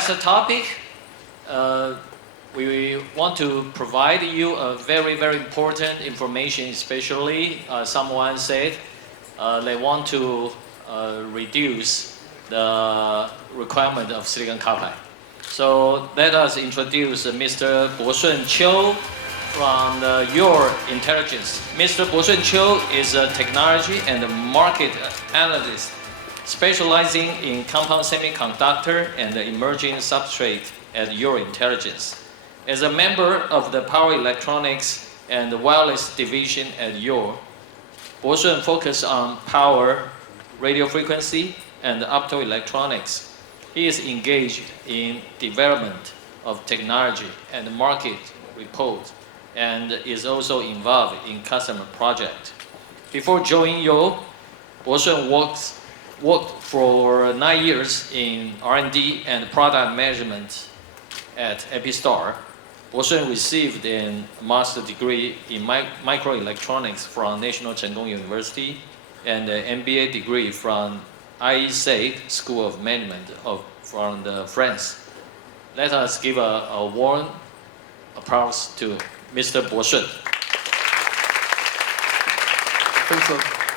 as a topic, we want to provide you a very, very important information, especially someone said they want to reduce the requirement of silicon carbide. So let us introduce Mr. Poshun Chiu from Yole Intelligence. Mr. Poshun Chiu is a technology and market analyst specializing in compound semiconductor and emerging substrate at Yole Intelligence. As a member of the Power Electronics and Wireless Division at Yole, Poshun focuses on power, radio frequency, and optoelectronics. He is engaged in development of technology and market report, and is also involved in customer projects. Before joining Yole, Poshun worked for 9 years in R&D and product management at Epistar. Poshun received a master's degree in microelectronics from National Cheng Kung University and an MBA degree from IEC School of Management from France. Let us give a warm applause to Mr. Poshun.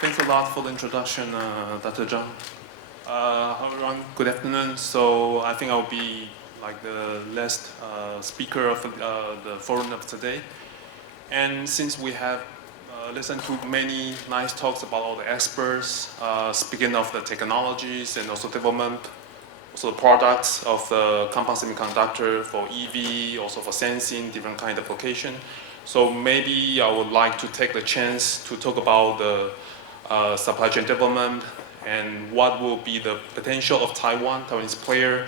Thanks a lot for the introduction, Dr. Zhang. Hello everyone, good afternoon. So I think I'll be like the last speaker of the forum of today. And since we have listened to many nice talks about all the experts, speaking of the technologies and also development, also the products of the compound semiconductor for EV, also for sensing, different kind of application. So maybe I would like to take the chance to talk about the supply chain development and what will be the potential of Taiwanese player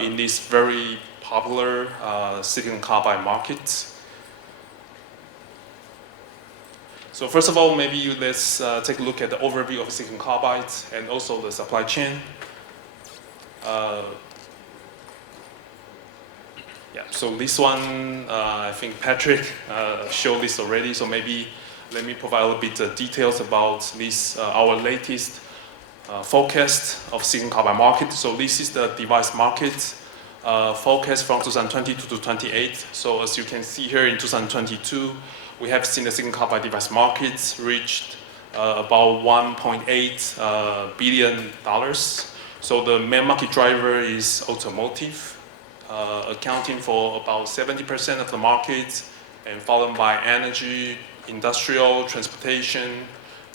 in this very popular silicon carbide market. So first of all, maybe let's take a look at the overview of silicon carbide and also the supply chain. Yeah, so this one, I think Patrick showed this already, so maybe let me provide a little bit of details about this, our latest forecast of silicon carbide market. So this is the device market forecast from 2020 to 2028. So as you can see here in 2022, we have seen the silicon carbide device market reached about $1.8 billion. So the main market driver is automotive, accounting for about 70% of the market, and followed by energy, industrial, transportation.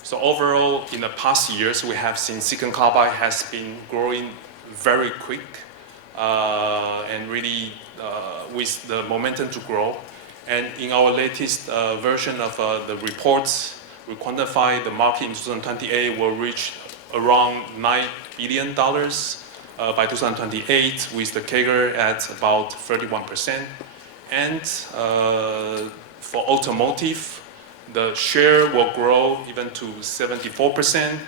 So overall, in the past years, we have seen silicon carbide has been growing very quick and really with the momentum to grow. And in our latest version of the reports, we quantify the market in 2028 will reach around $9 billion by 2028, with the CAGR at about 31%. And for automotive, the share will grow even to 74%.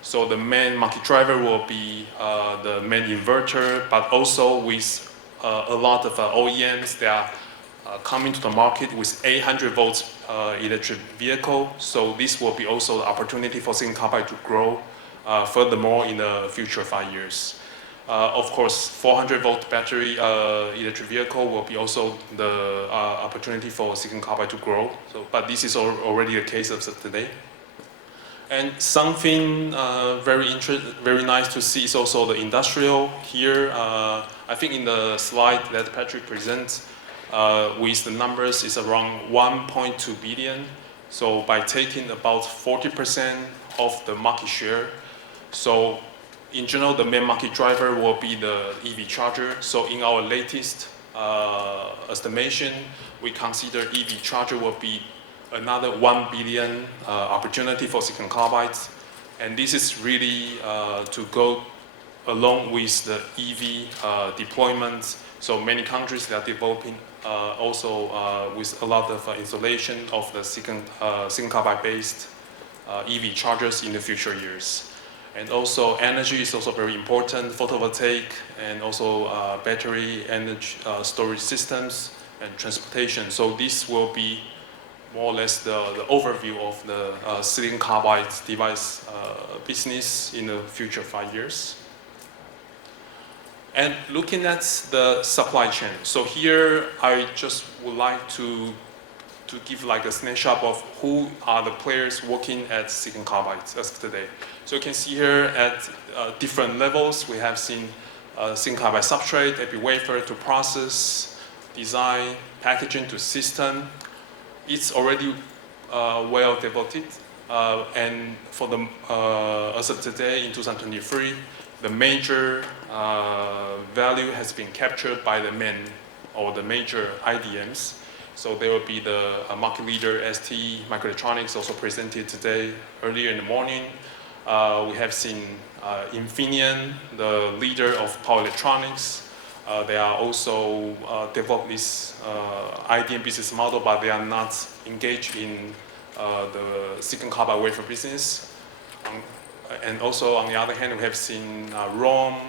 So the main market driver will be the main inverter, but also with a lot of OEMs that are coming to the market with 800 volts electric vehicle. So this will be also the opportunity for silicon carbide to grow furthermore in the future 5 years. Of course, 400 volt battery electric vehicle will be also the opportunity for silicon carbide to grow. So, but this is already the case of today. And something very nice to see is also the industrial here. I think in the slide that Patrick presents, with the numbers is around 1.2 billion. So by taking about 40% of the market share, so in general, the main market driver will be the EV charger. So in our latest estimation, we consider EV charger will be another 1 billion opportunity for silicon carbide. And this is really to go along with the EV deployment. So many countries that are developing also with a lot of installation of the silicon carbide based EV chargers in the future years. And also energy is also very important, photovoltaic and also battery energy storage systems and transportation. So this will be more or less the overview of the silicon carbide device business in the future 5 years. And looking at the supply chain, so here I just would like to give like a snapshot of who are the players working at silicon carbide as of today. So you can see here at different levels, we have seen silicon carbide substrate, epi wafer to process, design, packaging to system. It's already well developed, and for the as of today in 2023, the major value has been captured by the main or the major IDMs. So there will be the market leader ST Microelectronics also presented today earlier in the morning. We have seen Infineon, the leader of power electronics. They are also develop this IDM business model, but they are not engaged in the silicon carbide wafer business. And also on the other hand, we have seen ROHM,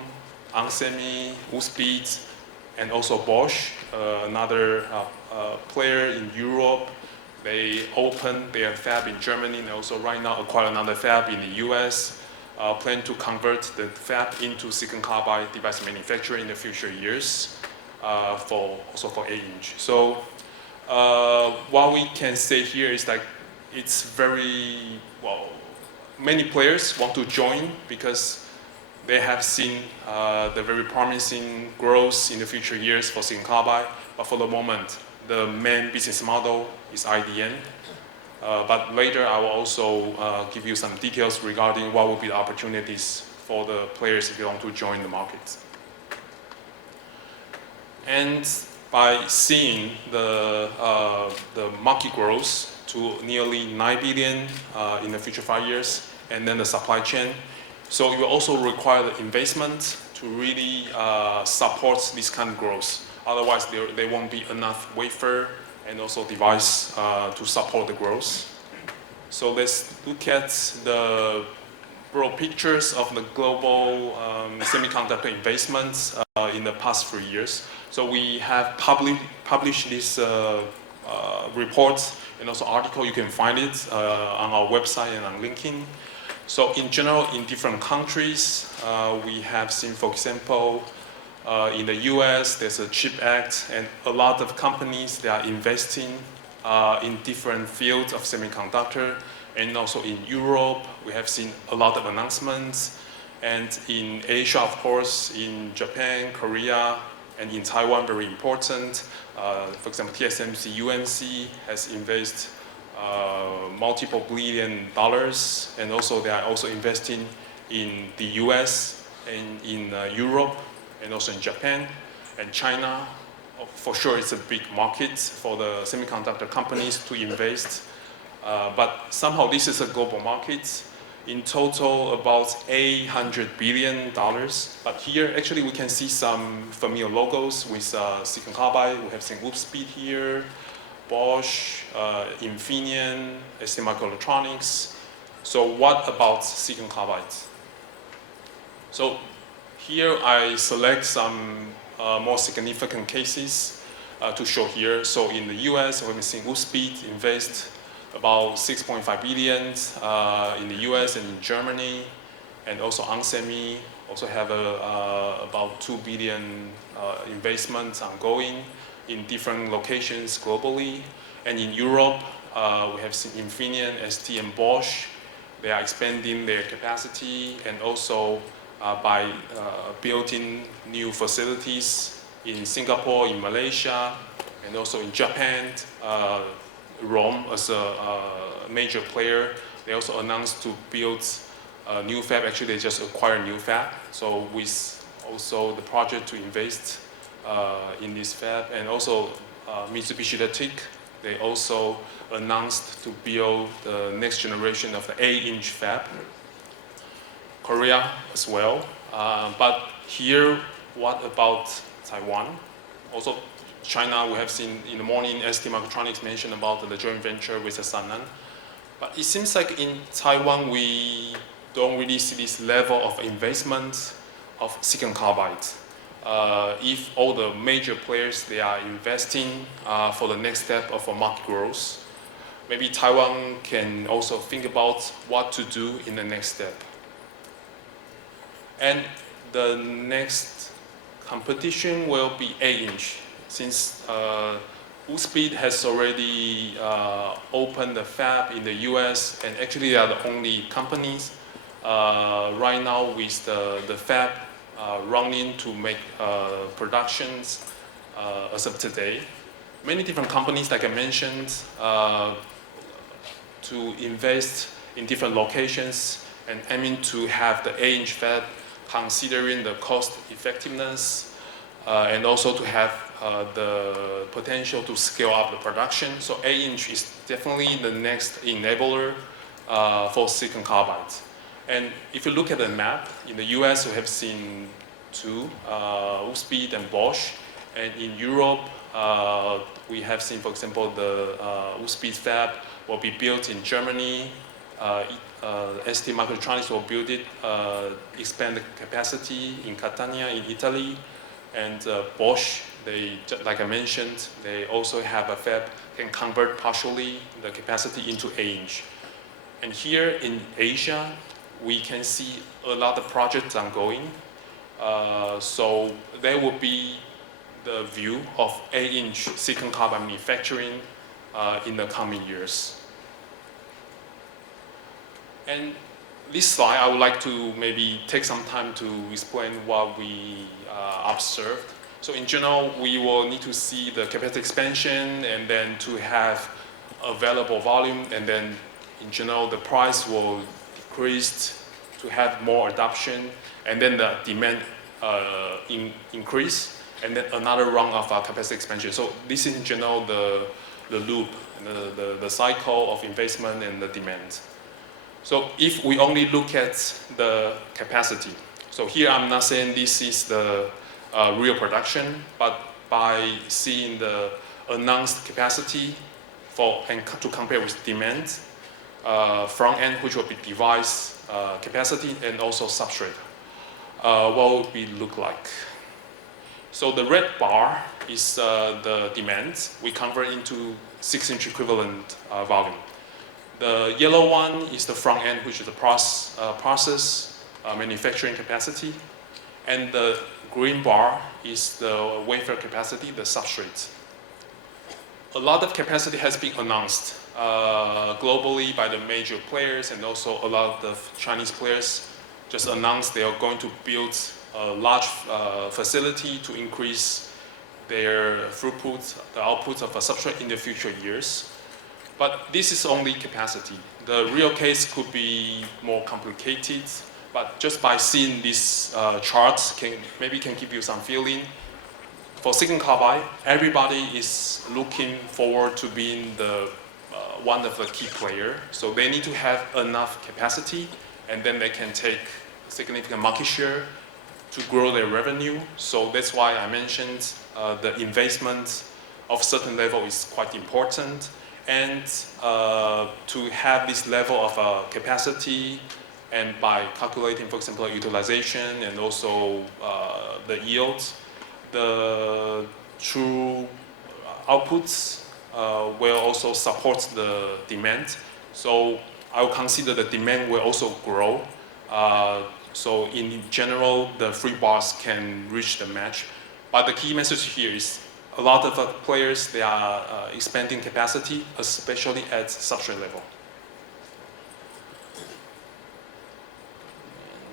onsemi, Wolfspeed, and also Bosch, another player in Europe. They opened their fab in Germany and also right now acquire another fab in the US. Plan to convert the fab into silicon carbide device manufacturing in the future years, also for 8-inch. So what we can say here is that it's very, well, many players want to join because they have seen the very promising growth in the future years for silicon carbide, but for the moment, the main business model is IDM. But later I will also give you some details regarding what will be the opportunities for the players if you want to join the market. And by seeing the market growth to nearly 9 billion in the future 5 years, and then the supply chain, so you will also require the investment to really support this kind of growth. Otherwise, there won't be enough wafer and also device to support the growth. So let's look at the broad pictures of the global semiconductor investments in the past 3 years. So we have published this report and also article. You can find it on our website and on LinkedIn. So in general, in different countries, we have seen, for example, in the US, there's a CHIP Act, and a lot of companies, they are investing in different fields of semiconductor. And also in Europe, we have seen a lot of announcements. And in Asia, of course, in Japan, Korea, and in Taiwan, very important. For example, TSMC, UMC has invested multiple $billion, and also they are also investing in the US and in Europe, and also in Japan and China. For sure, it's a big market for the semiconductor companies to invest. But somehow this is a global market. In total, about $800 billion. But here, actually, we can see some familiar logos with silicon carbide. We have seen Wolfspeed here, Bosch, Infineon, ST Microelectronics. So what about silicon carbide? So here I select some more significant cases to show here. So in the US, we have seen Wolfspeed invest about 6.5 billion in the US and in Germany, and also onsemi also have about 2 billion investments ongoing in different locations globally. And in Europe, we have seen Infineon, ST, and Bosch. They are expanding their capacity and also by building new facilities in Singapore, in Malaysia, and also in Japan. ROHM as a major player, they also announced to build a new fab. Actually, they just acquired a new fab. So with also the project to invest in this fab, and also Mitsubishi Electric, they also announced to build the next generation of the 8-inch fab. Korea as well. But here, what about Taiwan? Also, China, we have seen in the morning, ST Microelectronics mentioned about the joint venture with Sanan. But it seems like in Taiwan, we don't really see this level of investment of silicon carbide. If all the major players, they are investing for the next step of a market growth, maybe Taiwan can also think about what to do in the next step. And the next competition will be 8-inch, since Wolfspeed has already opened the fab in the US, and actually they are the only companies right now with the fab running to make productions as of today. Many different companies, like I mentioned, to invest in different locations and aiming to have the 8-inch fab, considering the cost effectiveness and also to have the potential to scale up the production. So 8-inch is definitely the next enabler for silicon carbide. And if you look at the map, in the US we have seen two, Wolfspeed and Bosch, and in Europe we have seen, for example, the Wolfspeed fab will be built in Germany. ST Microelectronics will build it, expand the capacity in Catania in Italy, and Bosch, they, like I mentioned, they also have a fab can convert partially the capacity into 8-inch. And here in Asia, we can see a lot of projects ongoing. So there will be the view of 8-inch silicon carbide manufacturing in the coming years. And this slide, I would like to maybe take some time to explain what we observed. So in general, we will need to see the capacity expansion and then to have available volume, and then in general, the price will increase to have more adoption, and then the demand increase, and then another round of capacity expansion. So this is in general the loop, the cycle of investment and the demand. So if we only look at the capacity, so here I'm not saying this is the real production, but by seeing the announced capacity and to compare with demand, front end, which will be device capacity and also substrate, what would it look like? So the red bar is the demand. We convert into 6-inch equivalent volume. The yellow one is the front end, which is the process manufacturing capacity. And the green bar is the wafer capacity, the substrate. A lot of capacity has been announced globally by the major players, and also a lot of Chinese players just announced they are going to build a large facility to increase their throughput, the output of a substrate in the future years. But this is only capacity. The real case could be more complicated, but just by seeing these charts maybe can give you some feeling. For silicon carbide, everybody is looking forward to being the one of the key player. So they need to have enough capacity, and then they can take significant market share to grow their revenue. So that's why I mentioned the investment of certain level is quite important. And to have this level of capacity, and by calculating, for example, utilization and also the yields, the true outputs will also support the demand. So I will consider the demand will also grow. So in general, the three bars can reach the match. But the key message here is a lot of players, they are expanding capacity, especially at substrate level.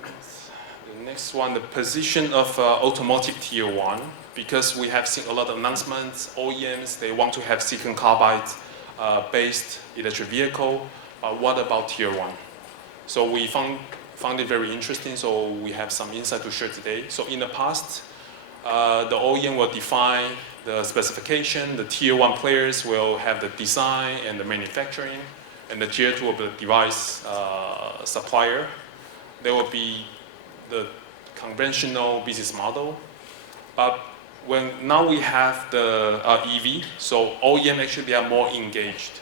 And the next one, the position of automotive tier 1, because we have seen a lot of announcements, OEMs, they want to have silicon carbide based electric vehicle, but what about tier 1? So we found it very interesting, so we have some insight to share today. So in the past, the OEM will define the specification, the tier 1 players will have the design and the manufacturing, and the tier 2 will be the device supplier. There will be the conventional business model. But now we have the EV, so OEM actually they are more engaged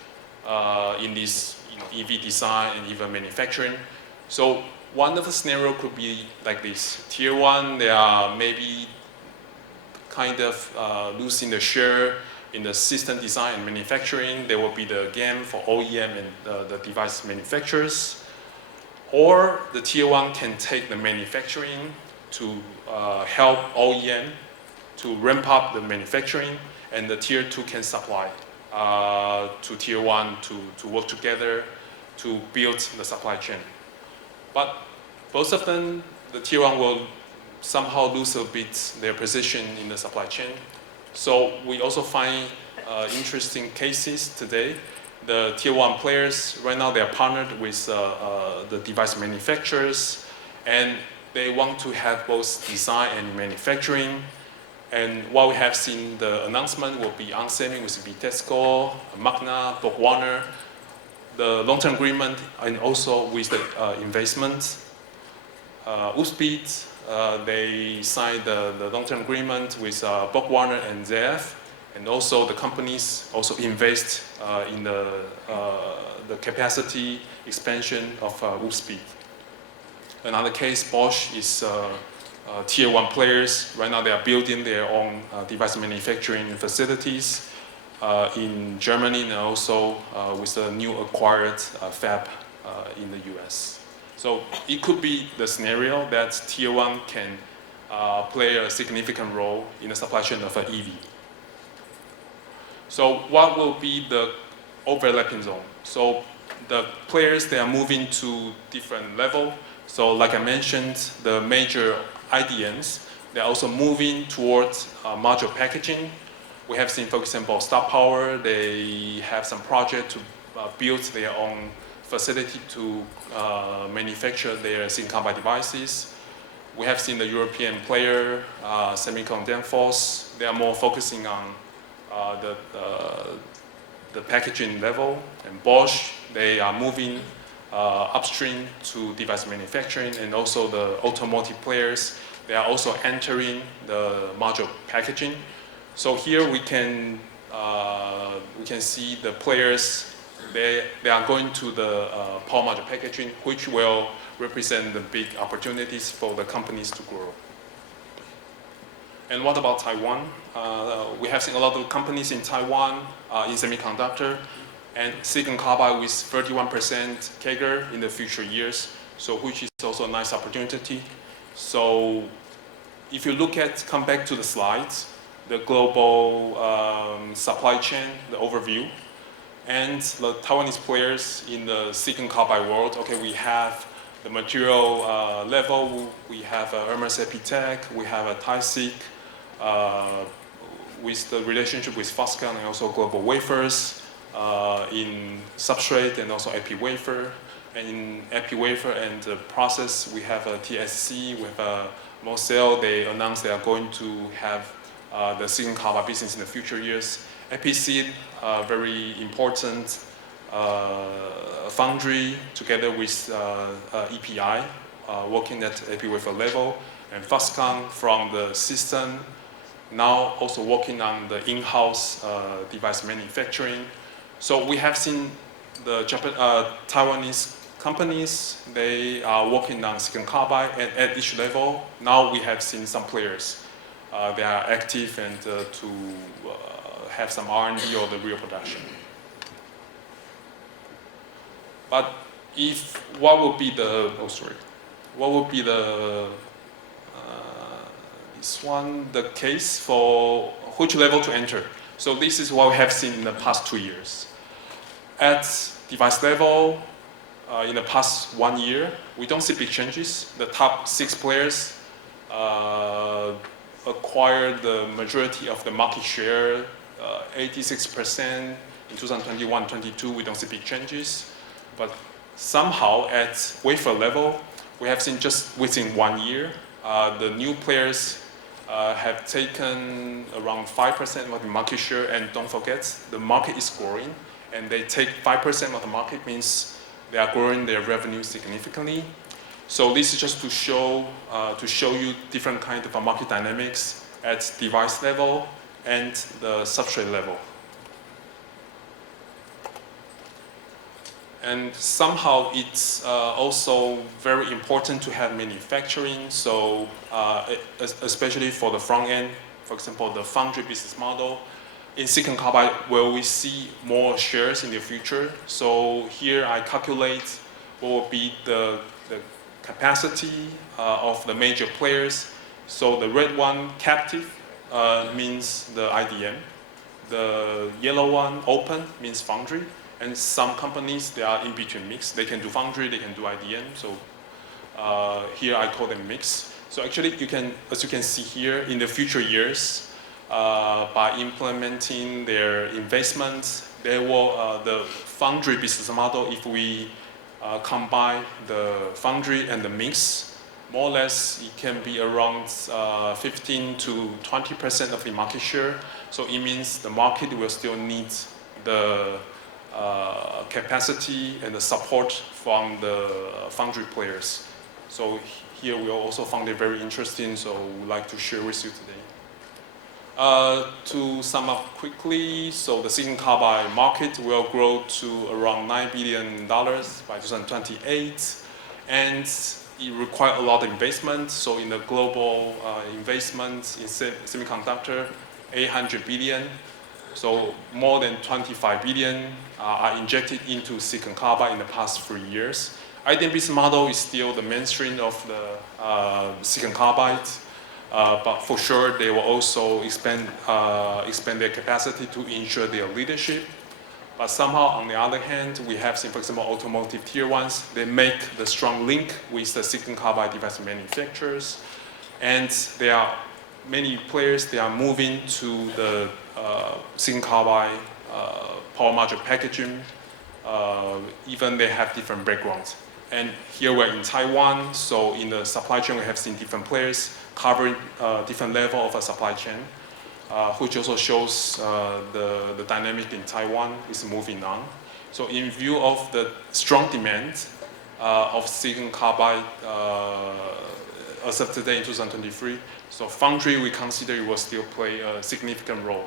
in this EV design and even manufacturing. So one of the scenario could be like this. Tier 1, they are maybe kind of losing the share in the system design and manufacturing. There will be the game for OEM and the device manufacturers. Or the tier 1 can take the manufacturing to help OEM to ramp up the manufacturing, and the tier 2 can supply to tier 1 to work together to build the supply chain. But both of them, the tier 1 will somehow lose a bit their position in the supply chain. So we also find interesting cases today. The tier 1 players, right now they are partnered with the device manufacturers, and they want to have both design and manufacturing. And what we have seen, the announcement will be onsemi with Vitesco, Magna, BorgWarner, the long-term agreement, and also with the investment. Wolfspeed, they signed the long-term agreement with BorgWarner and ZF, and also the companies also invest in the capacity expansion of Wolfspeed. Another case, Bosch is tier 1 players. Right now they are building their own device manufacturing facilities in Germany, and also with the new acquired fab in the US. So it could be the scenario that tier 1 can play a significant role in the supply chain of an EV. So what will be the overlapping zone? So the players, they are moving to different level. So like I mentioned, the major IDMs, they're also moving towards module packaging. We have seen, for example, Star Power, they have some project to build their own facility to manufacture their silicon carbide devices. We have seen the European player, SEMICON Taiwan, they are more focusing on the packaging level. And Bosch, they are moving upstream to device manufacturing, and also the automotive players, they are also entering the module packaging. So here we can see the players, they are going to the power module packaging, which will represent the big opportunities for the companies to grow. And what about Taiwan? We have seen a lot of companies in Taiwan in semiconductor, and silicon carbide with 31% CAGR in the future years, so which is also a nice opportunity. So if you come back to the slides, the global supply chain, the overview, and the Taiwanese players in the silicon carbide world. Okay, we have the material level, we have Hermes Epitech, we have a TiSiC, with the relationship with Foxconn and also Global Wafers in substrate and also epi wafer. And in epi wafer and the process, we have a TSC, we have a Mosel. They announced they are going to have the silicon carbide business in the future years. EPC, very important foundry together with EPI, working at epi wafer level. And Foxconn from the system, now also working on the in-house device manufacturing. So we have seen the Taiwanese companies, they are working on silicon carbide at each level. Now we have seen some players, they are active and to have some R&D or the real production. But what would be the, what would be the, the case for which level to enter? So this is what we have seen in the past 2 years. At device level, in the past 1 year, we don't see big changes. The top 6 players acquired the majority of the market share, 86% in 2021-22. We don't see big changes. But somehow at wafer level, we have seen just within 1 year, the new players have taken around 5% of the market share, and don't forget, the market is growing, and they take 5% of the market means they are growing their revenue significantly. So this is just to show you different kind of market dynamics at device level and the substrate level. And somehow it's also very important to have manufacturing. So especially for the front end, for example, the foundry business model, in silicon carbide, will we see more shares in the future? So here I calculate what will be the capacity of the major players. So the red one, captive, means the IDM. The yellow one, open, means foundry. And some companies, they are in between mix. They can do foundry, they can do IDM. So here I call them mix. So actually, as you can see here, in the future years, by implementing their investments, the foundry business model, if we combine the foundry and the mix, more or less it can be around 15 to 20% of the market share. So it means the market will still need the capacity and the support from the foundry players. So here we also found it very interesting, so we'd like to share with you today. To sum up quickly, so the silicon carbide market will grow to around $9 billion by 2028, and it requires a lot of investment. So in the global investment in semiconductor, 800 billion. So more than 25 billion are injected into silicon carbide in the past 3 years. IDM business model is still the mainstream of the silicon carbide. But for sure, they will also expand their capacity to ensure their leadership. But somehow, on the other hand, we have seen, for example, automotive tier ones. They make the strong link with the silicon carbide device manufacturers, and there are many players. They are moving to the silicon carbide power module packaging. Even they have different backgrounds. And here we're in Taiwan, so in the supply chain, we have seen different players covering different level of a supply chain, which also shows the dynamic in Taiwan is moving on. So in view of the strong demand of silicon carbide as of today in 2023, so foundry we consider it will still play a significant role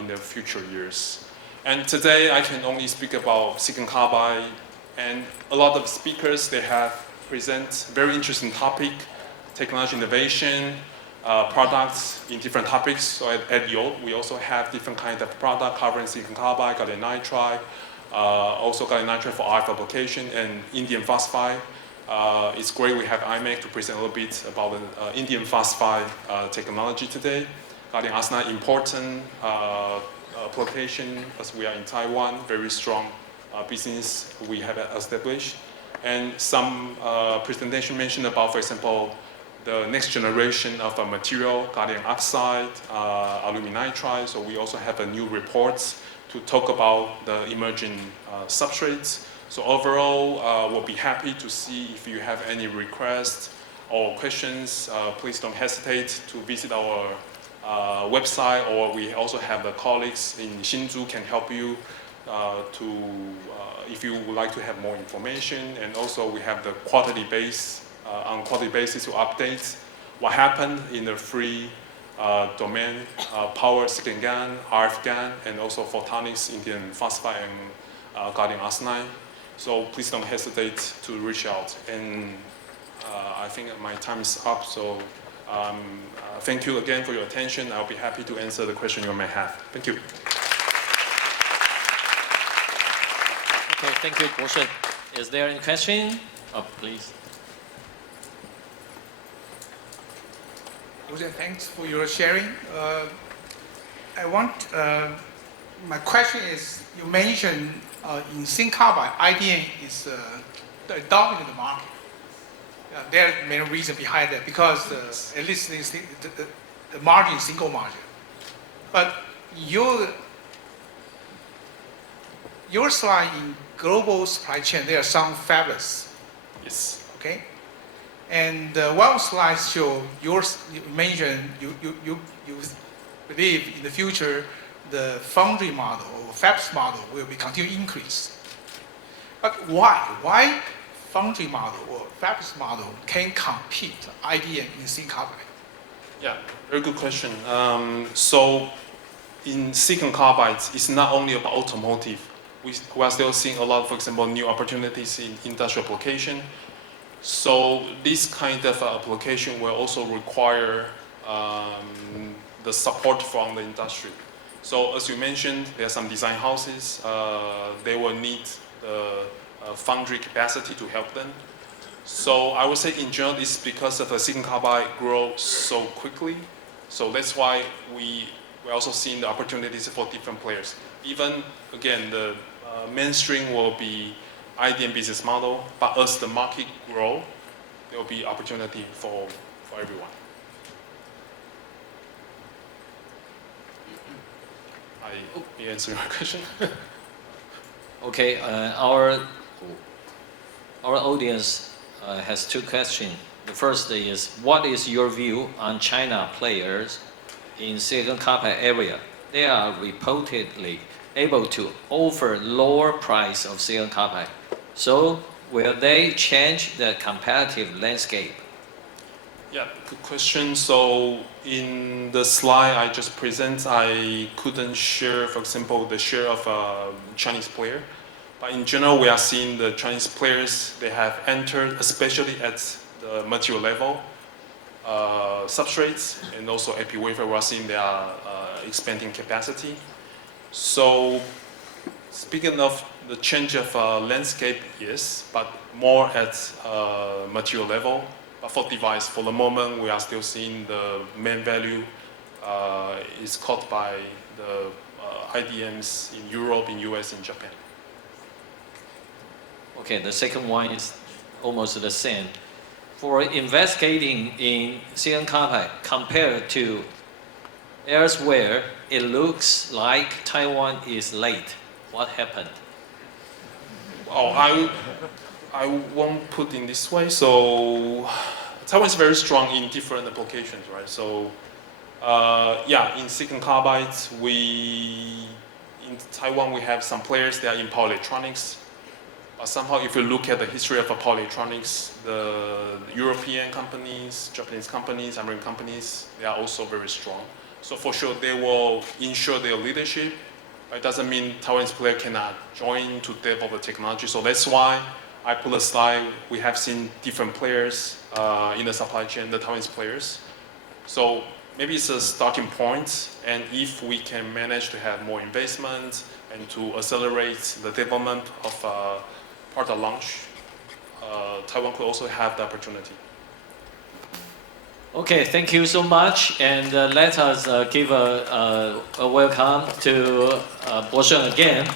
in the future years. And today I can only speak about silicon carbide, and a lot of speakers, they have present very interesting topic, technology innovation, products in different topics. So at Yole, we also have different kinds of product covering silicon carbide, gallium nitride, also gallium nitride for RF application, and indium phosphide. It's great we have IMEC to present a little bit about the indium phosphide technology today. Gallium arsenide, important application as we are in Taiwan, very strong business we have established. And some presentation mentioned about, for example, the next generation of a material, gallium oxide, aluminum nitride. So we also have a new reports to talk about the emerging substrates. So overall, we'll be happy to see if you have any requests or questions. Please don't hesitate to visit our website, or we also have the colleagues in Hsinchu can help you if you would like to have more information. And also we have the quarterly basis to update what happened in the three domain, power, silicon GaN, RF GaN, and also photonics, indium phosphide, and gallium arsenide. So please don't hesitate to reach out. And I think my time is up, so thank you again for your attention. I'll be happy to answer the question you may have. Thank you. Okay, thank you, Poshun. Is there any question? Please. Poshun, thanks for your sharing. My question is, you mentioned in silicon carbide, IDM is the dominant market. There are many reasons behind that, because at least the margin is single margin. But your slide in global supply chain, there are some fabless. Yes. Okay. And one slide show you mentioned you believe in the future the foundry model or fabs model will be continue increase. But why? Why foundry model or fabs model can compete IDM in silicon carbide? Yeah, very good question. So in silicon carbide, it's not only about automotive. We are still seeing a lot, for example, new opportunities in industrial application. So this kind of application will also require the support from the industry. So as you mentioned, there are some design houses. They will need the foundry capacity to help them. So I would say in general, it's because of the silicon carbide grow so quickly. So that's why we're also seeing the opportunities for different players. Even, again, the mainstream will be IDM business model, but as the market grow, there will be opportunity for everyone. I answer your question. Okay, our audience has two questions. The first is, what is your view on China players in silicon carbide area? They are reportedly able to offer lower price of silicon carbide. So will they change the competitive landscape? Yeah, good question. So in the slide I just present, I couldn't share, for example, the share of Chinese player. But in general, we are seeing the Chinese players, they have entered, especially at the material level, substrates, and also epi wafer, we are seeing they are expanding capacity. So speaking of the change of landscape, yes, but more at material level. But for device, for the moment, we are still seeing the main value is caught by the IDMs in Europe, in US, in Japan. Okay, the second one is almost the same. For investigating in silicon carbide compared to elsewhere, it looks like Taiwan is late. What happened? Oh, I won't put in this way. So Taiwan is very strong in different applications, right? So yeah, in silicon carbide, in Taiwan we have some players that are in power electronics. But somehow, if you look at the history of power electronics, the European companies, Japanese companies, American companies, they are also very strong. So for sure, they will ensure their leadership. But it doesn't mean Taiwanese player cannot join to develop the technology. So that's why I put a slide. We have seen different players in the supply chain, the Taiwanese players. So maybe it's a starting point. And if we can manage to have more investment and to accelerate the development of product launch, Taiwan could also have the opportunity. Okay, thank you so much, and let us give a welcome to Poshun again.